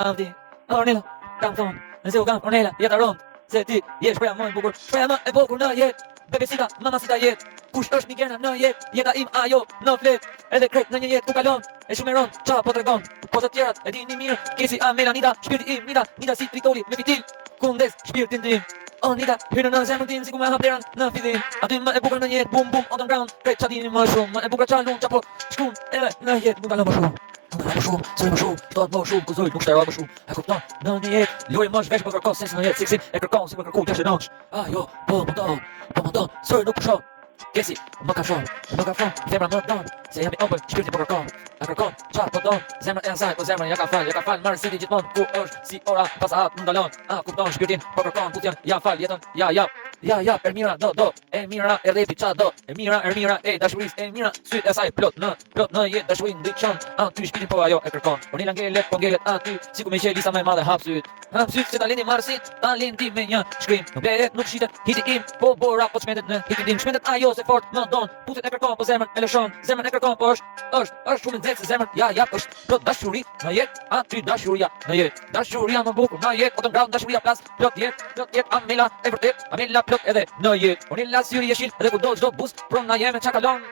Avdi, Ornella, kam thonë, nëse u kam Ornella, jeta rënd, se ti je shpreha më e bukur, shpreha më e bukur në jetë, bebesita, mamasita jetë, kush është Migerna në jetë, jeta im ajo në flet, edhe krejt në një jetë ku kalon, e shumë e rënd, qa po tregon, po të tjerat e dini mirë, kesi a Melanida, shpirti im, nida si tritoli me fitil, kundes shpirtin tim. O nida, hyrë në zemrën tim si ku me hap deran në fidin, aty më e bukur në jetë, bum bum on the ground, krejt qa dini më shumë, më e bukur qa lun, qa po shkun, edhe në jetë nuk kalon më shumë. Nuk kalon më shumë, sëri më shumë, shtot më shumë, kuzojt nuk shteroj më shumë, e kupton, në një jetë, luri më shvesh për kërkon, sens në jetë, siksin e kërkon, si për kërku, t'eshe nënsh, ajo, po më don, sëri nuk përshon, kesi, më ka fron, zemra më don, se jam i open, shpirti për kërkon, a kërkon, qa po don, zemra e asaj, po zemra ja ka fal, marrë siti gjithmon, ku është, si ora, pas ahat, më ndalon, a kupton, shpirtin për kërkon, putjan, ja fal, jetën, ja, Ermira, do, Ermira, e repi qa do, Ermira, e dashuris, Ermira, syt e saj, plot në jetë, dashurin, ndryqon, aty shpirtin po ajo e kërkon, Ornella ngelet, po ngelet aty, si ku me qe lisa më e madhe, hap syt, se talenti marsit, talenti me një shkrim, nuk beret, nuk shitet, hiti im, po bora, po shmetet në hitin tim, shmetet ajo se fort më don, putet e kërkon, po zemrën e lëshon, zemrën e kërkon, po është shumë nxehtë se zemrën, ja, është plot dashuri në jetë, aty dashuria në jetë, dashuria më bukur në jetë, otën ground dashuria plas, plot jetë, Amela e vërtet, Amela plot edhe në jetë, Ornella syri jeshil, edhe ku do çdo bus, pron na jeme çka kalon.